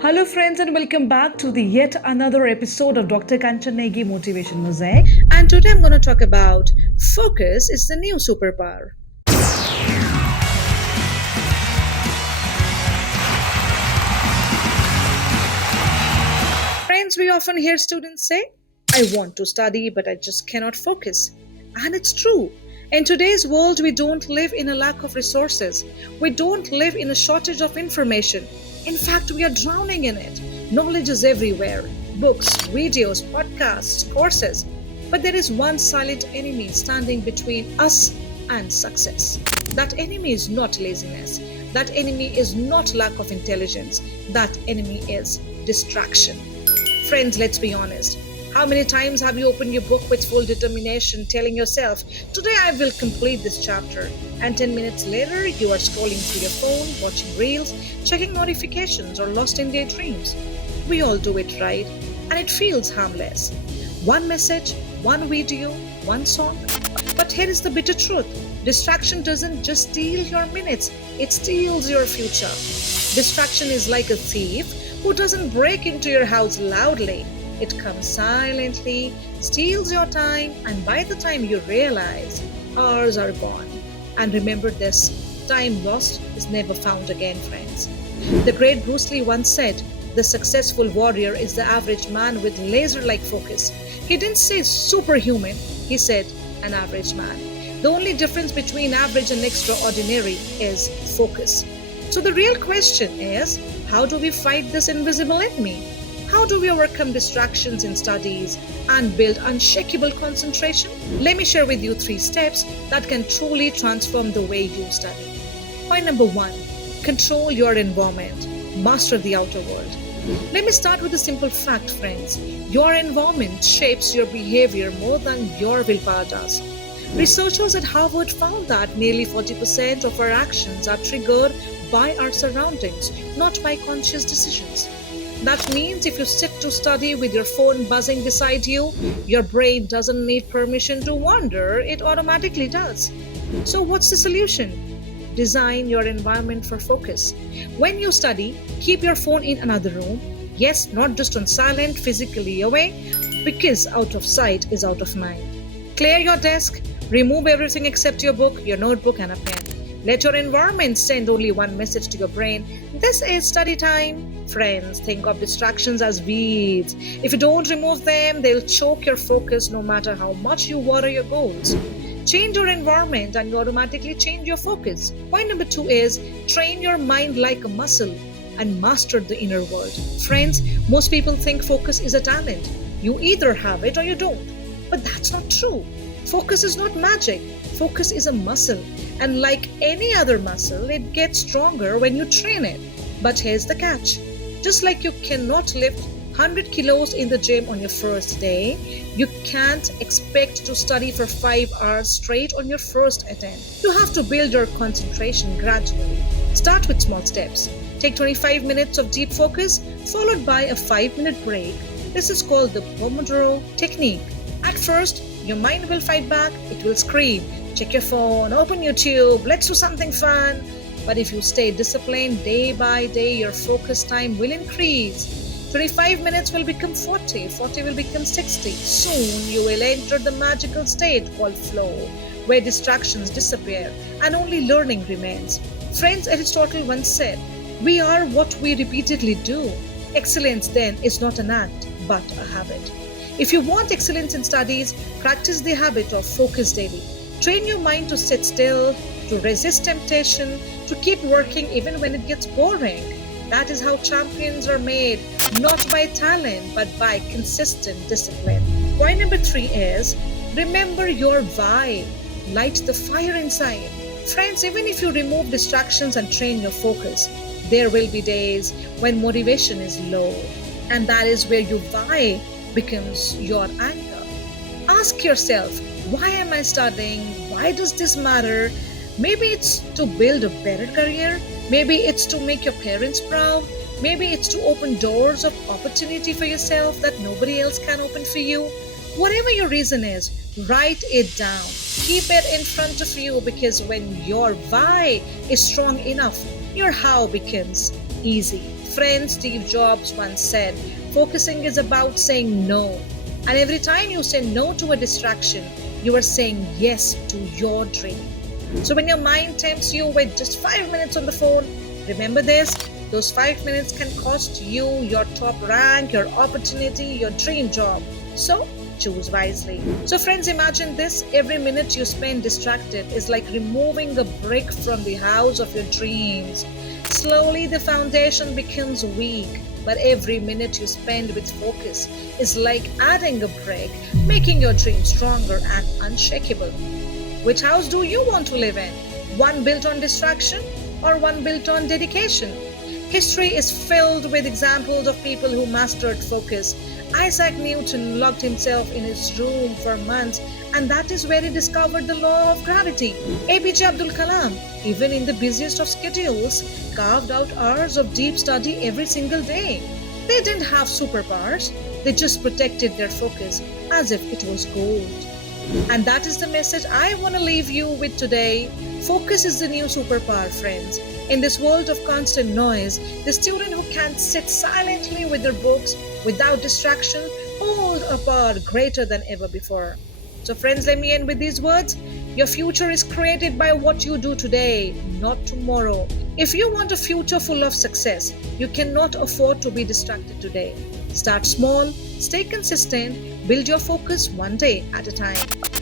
Hello, friends, and welcome back to the yet another episode of Dr. Negi Motivation Mosaic. And today I'm going to talk about focus is the new superpower. Friends, we often hear students say, I want to study, but I just cannot focus. And it's true. In today's world, we don't live in a lack of resources. We don't live in a shortage of information. In fact, we are drowning in it. Knowledge is everywhere books, videos, podcasts, courses. But there is one silent enemy standing between us and success. That enemy is not laziness. That enemy is not lack of intelligence. That enemy is distraction. Friends, let's be honest. How many times have you opened your book with full determination, telling yourself, today I will complete this chapter, and 10 minutes later you are scrolling through your phone, watching reels, checking notifications, or lost in daydreams? We all do it, right? And it feels harmless. One message, one video, one song. But here is the bitter truth. Distraction doesn't just steal your minutes, it steals your future. Distraction is like a thief who doesn't break into your house loudly. It comes silently, steals your time, and by the time you realize, hours are gone. And remember this, time lost is never found again, friends. The great Bruce Lee once said, the successful warrior is the average man with laser-like focus. He didn't say superhuman, he said an average man. The only difference between average and extraordinary is focus. So the real question is, how do we fight this invisible enemy? How do we overcome distractions in studies and build unshakable concentration? Let me share with you 3 steps that can truly transform the way you study. Point number 1, control your environment, master the outer world. Let me start with a simple fact, friends. Your environment shapes your behavior more than your willpower does. Researchers at Harvard found that nearly 40% of our actions are triggered by our surroundings, not by conscious decisions. That means if you sit to study with your phone buzzing beside you, your brain doesn't need permission to wander, it automatically does. So, what's the solution? Design your environment for focus. When you study, keep your phone in another room. Yes, not just on silent, physically away, because out of sight is out of mind. Clear your desk, remove everything except your book, your notebook, and a pen. Let your environment send only one message to your brain. This is study time. Friends, think of distractions as weeds. If you don't remove them, they'll choke your focus no matter how much you water your goals. Change your environment and you automatically change your focus. Point number 2 is train your mind like a muscle and master the inner world. Friends, most people think focus is a talent. You either have it or you don't. But that's not true. Focus is not magic. Focus is a muscle. And like any other muscle, it gets stronger when you train it. But here's the catch. Just like you cannot lift 100 kilos in the gym on your first day, you can't expect to study for 5 hours straight on your first attempt. You have to build your concentration gradually. Start with small steps. Take 25 minutes of deep focus, followed by a 5-minute break. This is called the Pomodoro technique. At first, your mind will fight back, it will scream, check your phone, open YouTube, let's do something fun. But if you stay disciplined day by day, your focus time will increase. 25 minutes will become 40, 40 will become 60. Soon you will enter the magical state called flow, where distractions disappear and only learning remains. Friends, Aristotle once said, we are what we repeatedly do. Excellence then is not an act, but a habit. If you want excellence in studies, practice the habit of focus daily. Train your mind to sit still, to resist temptation, to keep working even when it gets boring. That is how champions are made, not by talent, but by consistent discipline. Point number 3 is remember your why. Light the fire inside. Friends, even if you remove distractions and train your focus, there will be days when motivation is low. And that is where your why becomes your anchor. Ask yourself, why am I studying? Why does this matter? Maybe it's to build a better career. Maybe it's to make your parents proud. Maybe it's to open doors of opportunity for yourself that nobody else can open for you. Whatever your reason is, write it down. Keep it in front of you because when your why is strong enough, your how becomes easy. friend Steve Jobs once said, focusing is about saying no. And every time you say no to a distraction, you are saying yes to your dream. So when your mind tempts you with just 5 minutes on the phone, remember this: those 5 minutes can cost you your top rank, your opportunity, your dream job. So choose wisely. So, friends, imagine this: every minute you spend distracted is like removing a brick from the house of your dreams. Slowly, the foundation becomes weak, but every minute you spend with focus is like adding a brick, making your dream stronger and unshakable. Which house do you want to live in? One built on distraction or one built on dedication? History is filled with examples of people who mastered focus. Isaac Newton locked himself in his room for months, and that is where he discovered the law of gravity. APJ Abdul Kalam, even in the busiest of schedules, carved out hours of deep study every single day. They didn't have superpowers, they just protected their focus as if it was gold. And that is the message I want to leave you with today. Focus is the new superpower, friends. In this world of constant noise, the student who can sit silently with their books without distraction hold a power greater than ever before. So, friends, let me end with these words. Your future is created by what you do today, not tomorrow. If you want a future full of success, you cannot afford to be distracted today. Start small, stay consistent, build your focus one day at a time.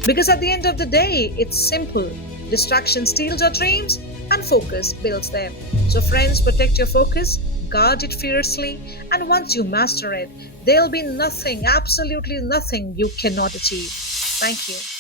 Because at the end of the day, it's simple. Distraction steals your dreams and focus builds them. So, friends, protect your focus, guard it fiercely, and once you master it, there'll be nothing, absolutely nothing you cannot achieve. Thank you.